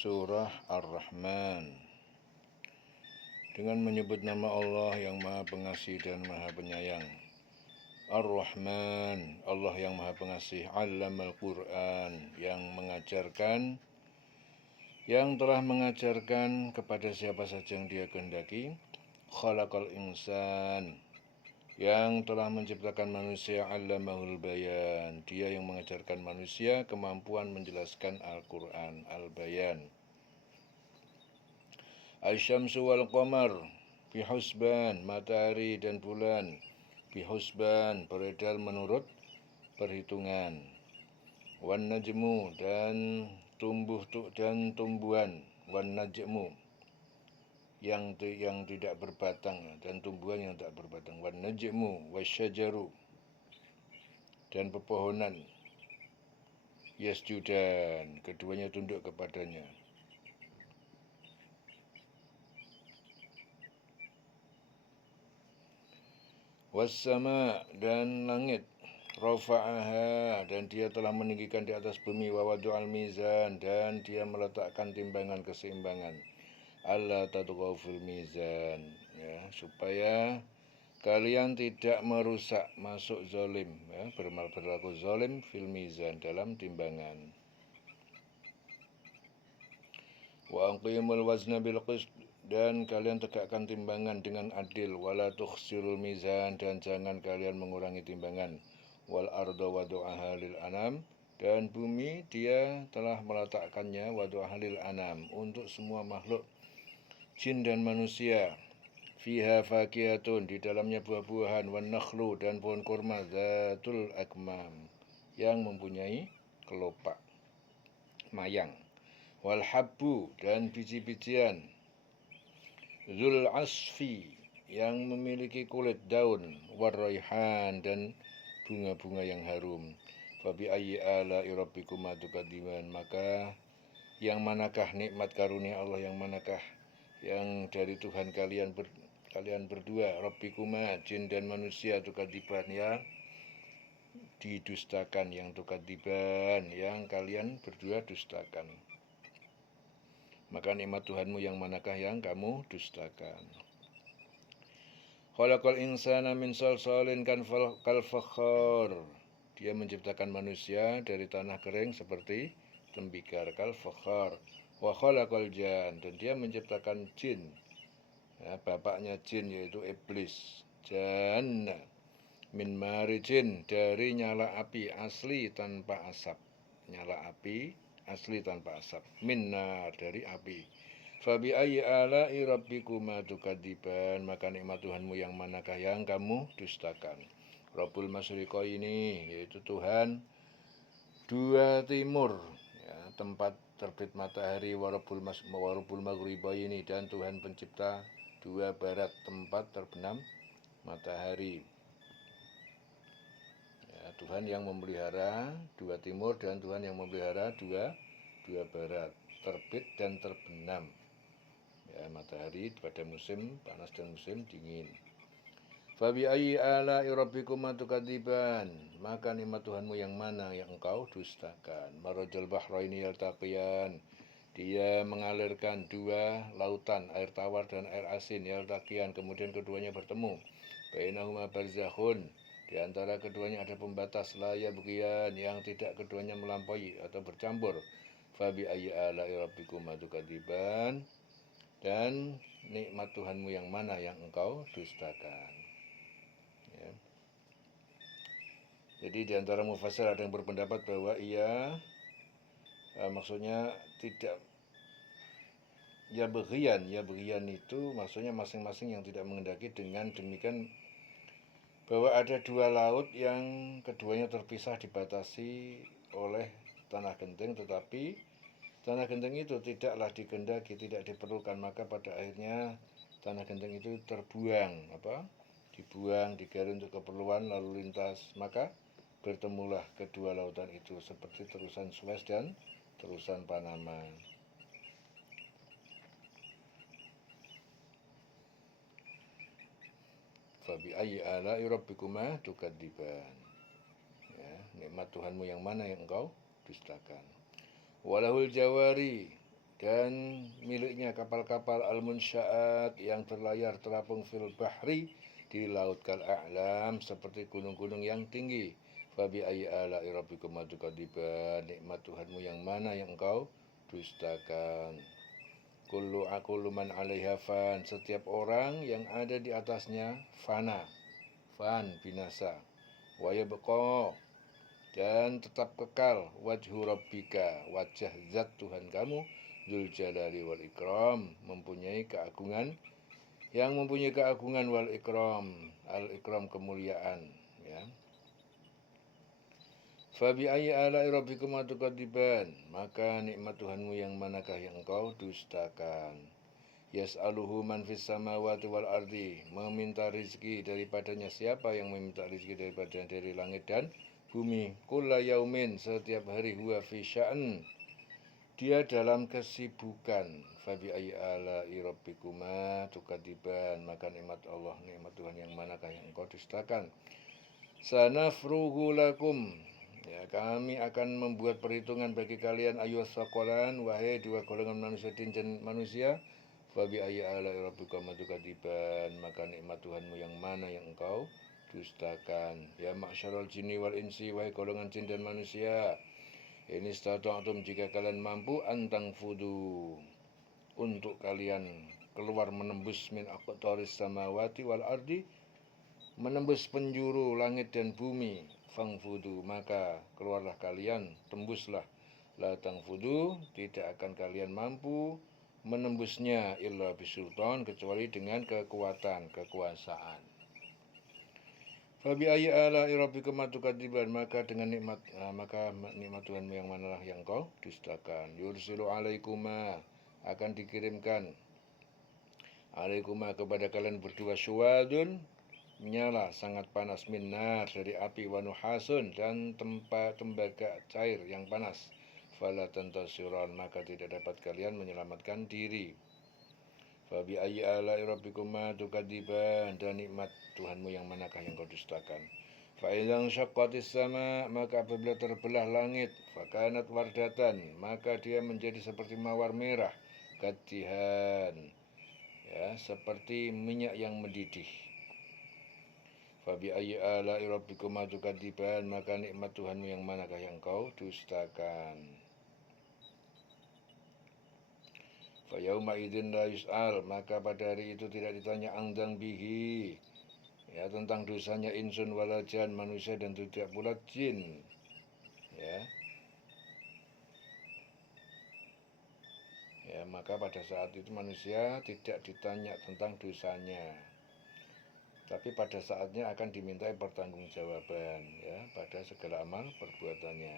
Surah Ar-Rahman. Dengan menyebut nama Allah yang Maha Pengasih dan Maha Penyayang. Ar-Rahman, Allah yang Maha Pengasih. Allamal Quran, yang mengajarkan, yang telah mengajarkan kepada siapa saja yang Dia kehendaki. Khalaqal insan, yang telah menciptakan manusia. Allamahul bayan, Dia yang mengajarkan manusia kemampuan menjelaskan Al-Quran, Al-Bayan. Asy-syamsu wal qamar bihusban, matahari dan bulan bihusban, beredar menurut perhitungan. Wan najmu, dan tumbuhan. Wan najmu, yang tidak berbatang, dan tumbuhan yang tak berbatang. Wan najmu wasyajaru, dan pepohonan. Yasjudan, keduanya tunduk kepadanya. Wassama, dan langit. Rafa'aha, dan Dia telah meninggikan di atas bumi. Wa wadu'al mizan, dan Dia meletakkan timbangan keseimbangan. Alla tatghaw fil mizan, ya, supaya kalian tidak merusak, masuk zalim, ya, berlaku zalim fil mizan, dalam timbangan. Wa aqimul wazna bil qist, dan kalian tegakkan timbangan dengan adil. Wala tukhsirul mizan, dan jangan kalian mengurangi timbangan. Wal arda wadu'aha lil anam, dan bumi Dia telah meletakkannya wadu'aha lil anam, untuk semua makhluk jin dan manusia. Fiha fakihatun, di dalamnya buah-buahan. Wan nakhlu, dan pohon kurma. Zatul akmam, yang mempunyai kelopak, mayang. Wal habbu, dan biji-bijian. Zul asfi, yang memiliki kulit daun. War raihan, dan bunga-bunga yang harum. Fabi ayyi ala'i rabbikuma tukadziban, maka yang manakah nikmat karunia Allah, yang manakah yang dari Tuhan kalian berdua, Rabbikuma, jin dan manusia, tukadziban, yang didustakan, yang tukadziban, yang kalian berdua dustakan. Maka nikmat Tuhanmu yang manakah yang kamu dustakan. Khalaqal insana min salsalin kal fakhar, Dia menciptakan manusia dari tanah kering seperti tembikar, kal fakhar. Wa khalaqal jan, dan Dia menciptakan jin, ya, bapaknya jin yaitu iblis, janna, min marijin, dari nyala api asli tanpa asap. Nyala api asli tanpa asap. Min nar, dari api. Fabi ayyi ala'i rabbikuma tukadziban, maka nikmat Tuhanmu yang manakah yang kamu dustakan. Rabbul masyriqaini, yaitu Tuhan dua timur, ya, tempat terbit matahari. Warabul maghribaini, dan Tuhan pencipta dua barat, tempat terbenam matahari. Ya, Tuhan yang memelihara dua timur, dan Tuhan yang memelihara dua barat, terbit dan terbenam, ya, matahari pada musim panas dan musim dingin. Fabi ayyi ala'i rabbikuma tukadziban, maka nikmat Tuhanmu yang mana yang engkau dustakan. Marajal bahraini yaltaqiyan, Dia mengalirkan dua lautan, air tawar dan air asin, yaltaqiyan, kemudian keduanya bertemu. Bainahuma barzakhun, di antara keduanya ada pembatas. La yabghiyan, yang tidak keduanya melampaui atau bercampur. Fabi ayyi ala'i rabbikuma tukadziban, dan nikmat Tuhanmu yang mana yang engkau dustakan. Ya. Jadi di antara mufassir ada yang berpendapat bahwa maksudnya tidak, ya beghian itu maksudnya masing-masing yang tidak mengendaki. Dengan demikian bahwa ada dua laut yang keduanya terpisah, dibatasi oleh tanah genting, tetapi tanah genting itu tidaklah dikehendaki, tidak diperlukan, maka pada akhirnya tanah genting itu dibuang, digali untuk keperluan lalu lintas. Maka bertemulah kedua lautan itu, seperti terusan Suez dan terusan Panama. Fabi ayyi ala'i rabbikuma tukadziban, ya, nikmat Tuhanmu yang mana yang engkau dustakan. Walahul jawari, dan miliknya kapal-kapal al-munsya'at yang berlayar terapung fil bahri di laut kal a'lam seperti gunung-gunung yang tinggi. Fabi ayyi ala'i rabbikuma tukadziban, nikmat Tuhanmu yang mana yang engkau dustakan. Kullu man 'alaiha fan, setiap orang yang ada di atasnya fana, binasa. Wa yabqa, dan tetap kekal wajhu rabbika, wajah zat Tuhan kamu, dzul jalali wal ikram, mempunyai keagungan, yang mempunyai keagungan, wal ikram, al ikram kemuliaan, ya. Fabi ayyi ala'i rabbikuma tukadziban, maka nikmat Tuhanmu yang manakah yang engkau dustakan. Yas'aluhu man fis samawati wal ardi, meminta rizki daripadanya siapa yang meminta rizki daripadanya dari langit dan bumi. Kulla yaumin, setiap hari, huwa fi sya'n, dia dalam kesibukan. Fabi ayyi ala'i rabbikuma tukadziban, maka nikmat Allah, nikmat Tuhan yang manakah yang engkau dustakan. Sanafruhu lakum, ya, kami akan membuat perhitungan bagi kalian, ayuhas saqalan, wahai dua golongan manusia dan manusia. Fabi ayyi ala'i rabbikuma tukadziban, maka nikmat Tuhanmu yang mana yang engkau dustakan. Ya ma'syarul jinni wal insi, wahai golongan jin dan manusia, ini stata'tum, jika kalian mampu, antang fudu, untuk kalian keluar menembus min aqtaris samawati wal ardi, menembus penjuru langit dan bumi. Fangfudu, maka keluarlah kalian, tembuslah. La tangfudu, tidak akan kalian mampu menembusnya illa bisultan, kecuali dengan kekuatan, kekuasaan. Fabi ayyi ala'i rabbikuma tukadziban, maka dengan nikmat Tuhanmu yang manalah yang kau dustakan. Yursilu alaikuma, akan dikirimkan alaikuma kepada kalian berdua, syuwadun, menyala sangat panas, minnar, dari api, wa nuhasun, dan tembaga cair yang panas. Fala tantasiran, maka tidak dapat kalian menyelamatkan diri. Fabi ayyi ala'i rabbikuma tukadziban, dan nikmat Tuhanmu yang manakah yang kau dustakan. Fa idzan syaqqatis sama, maka apabila terbelah langit, fakanat wardatan, maka dia menjadi seperti mawar merah, katihan, ya, seperti minyak yang mendidih. Fabi ayyi ala'i rabbikuma tukadziban, maka nikmat Tuhanmu yang manakah yang kau dustakan. Fa yauma idzin la yus'al, maka pada hari itu tidak ditanya angdang bihi, ya, tentang dosanya insun wala jan, manusia dan tidak pula jin, ya. Ya, maka pada saat itu manusia tidak ditanya tentang dosanya, tapi pada saatnya akan dimintai pertanggungjawaban, ya, pada segala amal perbuatannya.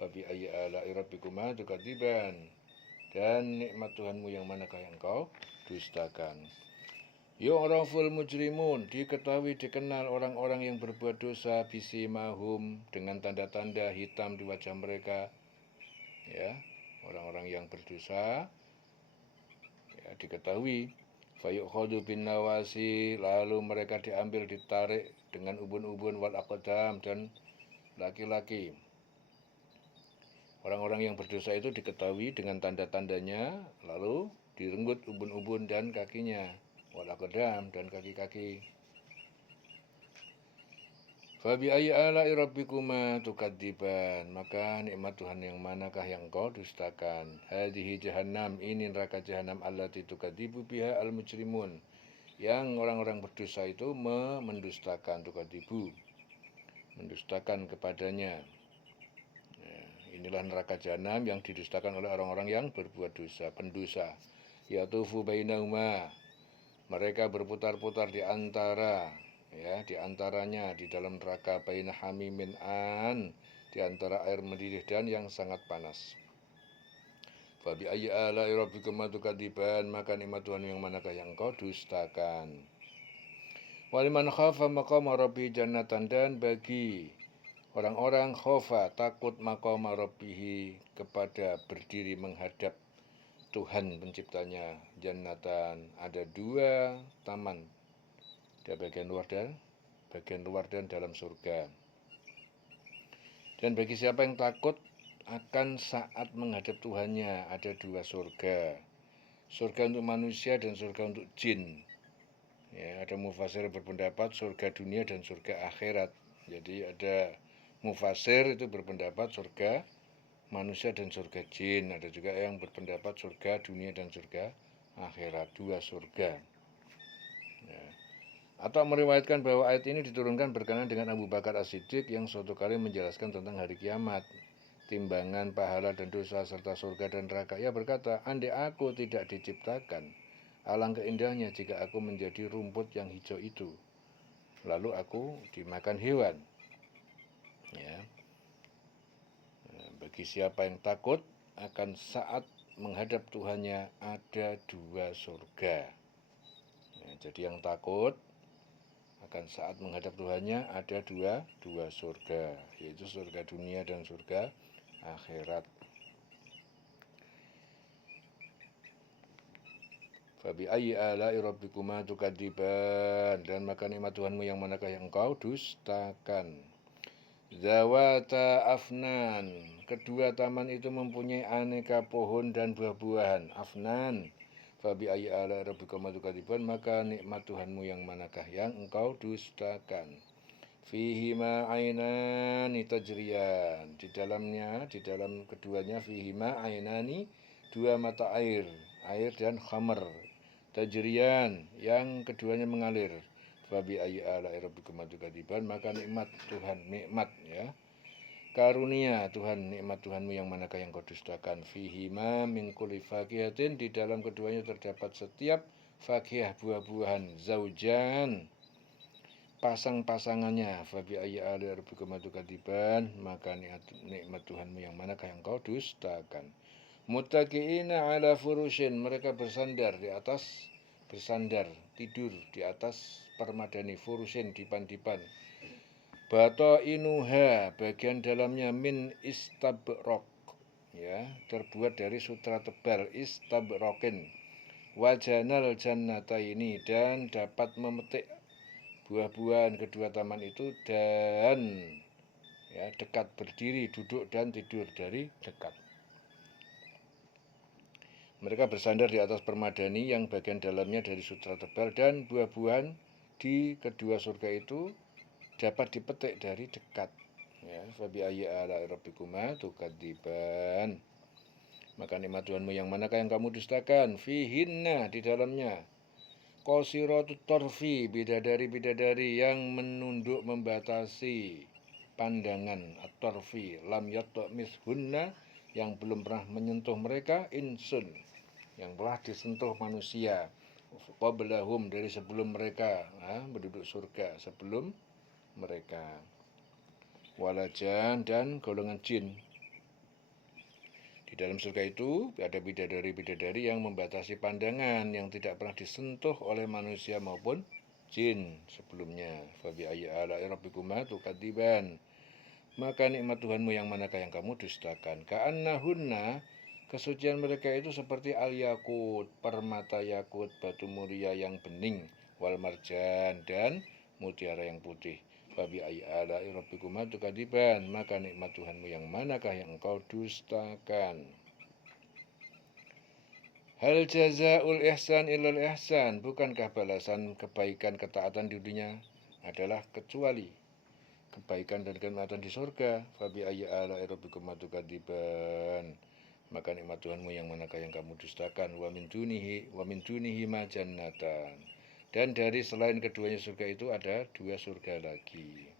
Fabi ayyi ala'i rabbikuma tukadziban, dan nikmat Tuhanmu yang manakah yang kau dustakan. Yu'raful mujrimun, diketahui, dikenal orang-orang yang berbuat dosa, bisimahum, dengan tanda-tanda hitam di wajah mereka, ya, orang-orang yang berdosa, ya, diketahui. Fayukhadu bin nawasi, lalu mereka diambil, ditarik dengan ubun-ubun, wal aqdam, dan laki-laki. Orang-orang yang berdosa itu diketahui dengan tanda-tandanya, lalu direnggut ubun-ubun dan kakinya, wal aqdam, dan kaki-kaki. Fabi ayyi ala'i rabbikuma tukadziban, maka nikmat Tuhan yang manakah yang kau dustakan. Hadhihi jahannam, ini neraka jahannam, allati tukadzibu biha al-mujrimun, yang orang-orang berdosa itu mendustakan, tukadzibu, mendustakan kepadanya. Inilah neraka jahanam yang didustakan oleh orang-orang yang berbuat dosa, pendosa. Yatufu bainahuma, mereka berputar-putar di antara, ya, di antaranya, di dalam neraka, baina hamimin an, di antara air mendidih dan yang sangat panas. Fabi ayyi ala'i rabbikuma tukadziban, maka nikmat Tuhan yang manakah yang kau dustakan. Waliman khafa maqama rabbi jannatan, dan bagi orang-orang khofa, takut, maqama rabbihi, kepada berdiri menghadap Tuhan penciptanya, jannatan, ada dua taman, ada bagian luar dan dalam surga. Dan bagi siapa yang takut akan saat menghadap Tuhannya. Ada dua surga. Surga untuk manusia dan surga untuk jin. Ya, ada mufasir berpendapat surga dunia dan surga akhirat. Jadi ada mufasir itu berpendapat surga manusia dan surga jin. Ada juga yang berpendapat surga dunia dan surga akhirat. Dua surga. Ya. Atau meriwayatkan bahwa ayat ini diturunkan berkenaan dengan Abu Bakar As-Siddiq yang suatu kali menjelaskan tentang hari kiamat, timbangan pahala dan dosa serta surga dan neraka. Ia berkata, andai aku tidak diciptakan, alangkah indahnya jika aku menjadi rumput yang hijau itu, lalu aku dimakan hewan. Ya. Bagi siapa yang takut akan saat menghadap Tuhannya ada dua surga. Ya, jadi yang takut akan saat menghadap Tuhannya ada dua surga, yaitu surga dunia dan surga akhirat. Fabi ayyi ala'i rabbikuma tukadziban, dan maka nikmat Tuhanmu yang manakah yang engkau dustakan. Zawata afnan, kedua taman itu mempunyai aneka pohon dan buah-buahan. Afnan. Fabi ayyi ala'i rabbikuma tukadziban, maka nikmat Tuhanmu yang manakah yang engkau dustakan. Fihima ainani tajriyan, di dalam keduanya fihima ainani, dua mata air dan khamar. Tajriyan, yang keduanya mengalir. Fabi ayyi ala'i rabbikuma tukadziban, maka nikmat Tuhan, nikmat ya, karunia Tuhan, nikmat Tuhanmu yang manakah yang kau dustakan. Fihima min kulli fakihatin, di dalam keduanya terdapat setiap fakihah, buah-buahan. Zaujan, pasang-pasangannya. Fabi ayyi ala'i rabbikuma tukadziban, maka nikmat Tuhanmu yang manakah yang kau dustakan. Muttaqiina ala furushin, mereka bersandar tidur di atas permadani. Furushin, dipan-dipan. Batainuha, bagian dalamnya min istabrok, ya, terbuat dari sutra tebal. Istabrokin. Wajanal jannataini, dan dapat memetik buah-buahan kedua taman itu, dan ya, dekat berdiri, duduk dan tidur dari dekat. Mereka bersandar di atas permadani yang bagian dalamnya dari sutra tebal, dan buah-buahan di kedua surga itu dapat dipetik dari dekat. Ya, fabi ayyi ala'i rabbikuma tukadziban, maka nikmat Tuhanmu yang manakah yang kamu dustakan. Fihinna, di dalamnya qasiratut tarfi, bidadari-bidadari yang menunduk membatasi pandangan. At-tarfi, lam yatmithunna, yang belum pernah menyentuh mereka. Insun, yang telah disentuh manusia. Qablahum, dari sebelum mereka, penduduk surga sebelum mereka. Walajan, dan golongan jin. Di dalam surga itu ada bidadari-bidadari yang membatasi pandangan, yang tidak pernah disentuh oleh manusia maupun jin sebelumnya. Fabi ayyi ala'i rabbikuma tukadziban, maka nikmat Tuhanmu yang manakah yang kamu dustakan. Ka'annahunna, kesucian mereka itu seperti al-yakut, permata yakut, batu mulia yang bening. Wal marjan, dan mutiara yang putih. Fabi ayyi ala'i rabbikuma tukadziban, maka nikmat Tuhanmu yang manakah yang engkau dustakan. Hal jazaul ihsan illal ihsan, bukankah balasan kebaikan ketaatan di dunia adalah kecuali kebaikan dan kenikmatan di surga. Fabi ayyi ala'i rabbikuma tukadziban, maka nikmat Tuhanmu yang manakah yang kamu dustakan. Wa min dunihi ma jannatan, dan dari selain keduanya surga itu ada dua surga lagi.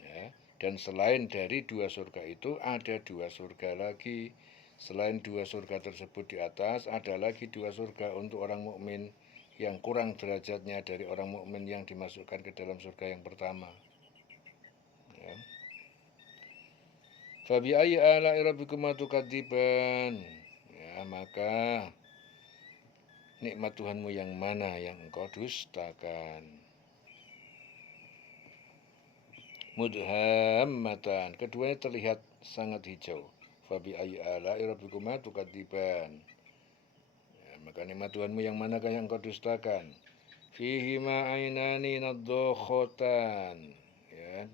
Ya, dan selain dari dua surga itu ada dua surga lagi. Selain dua surga tersebut di atas, ada lagi dua surga untuk orang mukmin yang kurang derajatnya dari orang mukmin yang dimasukkan ke dalam surga yang pertama. Ya. Fabi ayyi ala'i rabbikuma tukadziban, ya, maka nikmat Tuhanmu yang mana yang engkau dustakan. Mudhammatan, keduanya terlihat sangat hijau. Fabi ayyi ala'i rabbikuma tukadziban, ya, maka nikmat Tuhanmu yang manakah yang engkau dustakan. Fihima ainani nadzakhatan, ya,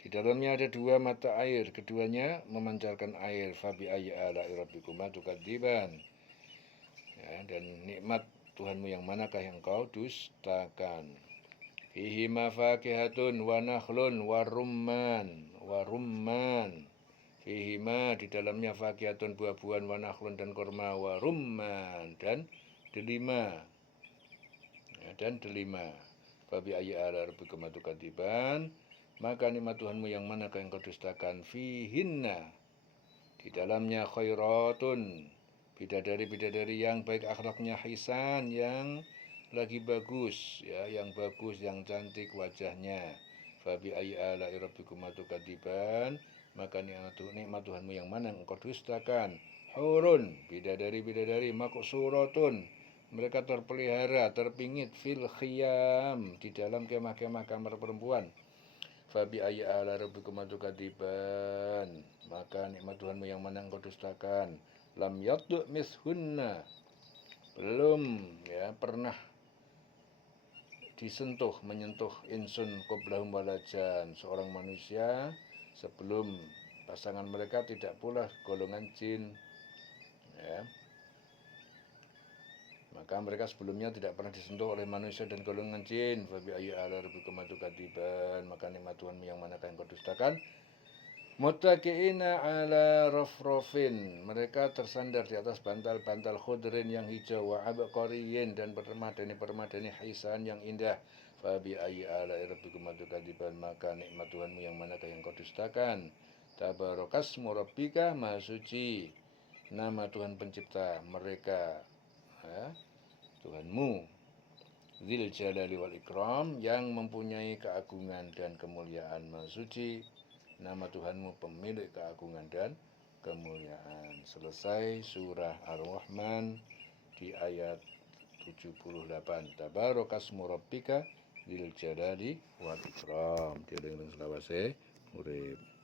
di Di dalamnya ada dua mata air, keduanya memancarkan air. Fabi ayyi ala'i rabbikuma tukadziban. Ya, dan nikmat Tuhanmu yang manakah yang kau dustakan? Fihi ma fakihatun wa nakhlun wa rumman. Fihi ma di dalamnya fakihatun buah-buahan wa nakhlun dan kurma wa rumman dan delima. Ya, dan delima. Fabi ayyi ala'i rabbikuma tukadziban. Maka nikmat Tuhanmu yang manakah yang kau dustakan? Fihinna di dalamnya khairatun, bidadari-bidadari yang baik akhlaknya, hisan yang lagi bagus, ya, yang bagus, yang cantik wajahnya. Fabi ayyi ala'i rabbikuma tukadziban. Maka nikmat Tuhanmu yang mana yang engkau dustakan? Hurun, bidadari-bidadari maqsuratun, mereka terpelihara, terpingit, fil khiyam, di dalam kemah-kemah kamar perempuan. Fabi ayyi ala rabbikuma tukadziban. Maka nikmat Tuhanmu yang mana engkau dustakan? Lam yatdu mishunna, belum ya pernah menyentuh insun qoblahum walajan, seorang manusia sebelum pasangan mereka, tidak pula golongan jin, ya. Maka mereka sebelumnya tidak pernah disentuh oleh manusia dan golongan jin. Fabi ayyi ala rabbikuma tukadziban. Maka nikmat Tuhanmu yang manakah yang kau dustakan? Muttaqiina ala rafrafin, mereka tersandar di atas bantal-bantal khudrin yang hijau, wa abqariyin, dan permadani-permadani hisan yang indah. Fabi ayyi ala rabbikuma tukadziban. Maka nikmat Tuhanmu yang manakah yang kau dustakan? Tabarakasmu rabbika, maha suci nama Tuhan pencipta mereka, ya, Tuhanmu, Dzil Jalali wal Ikram, yang mempunyai keagungan dan kemuliaan. Maha suci nama Tuhanmu pemilik keagungan dan kemuliaan. Selesai surah Ar-Rahman di ayat 78. Tabarakasmu rabbika Dzil Jalali wal Ikram. Dieling selawase urip.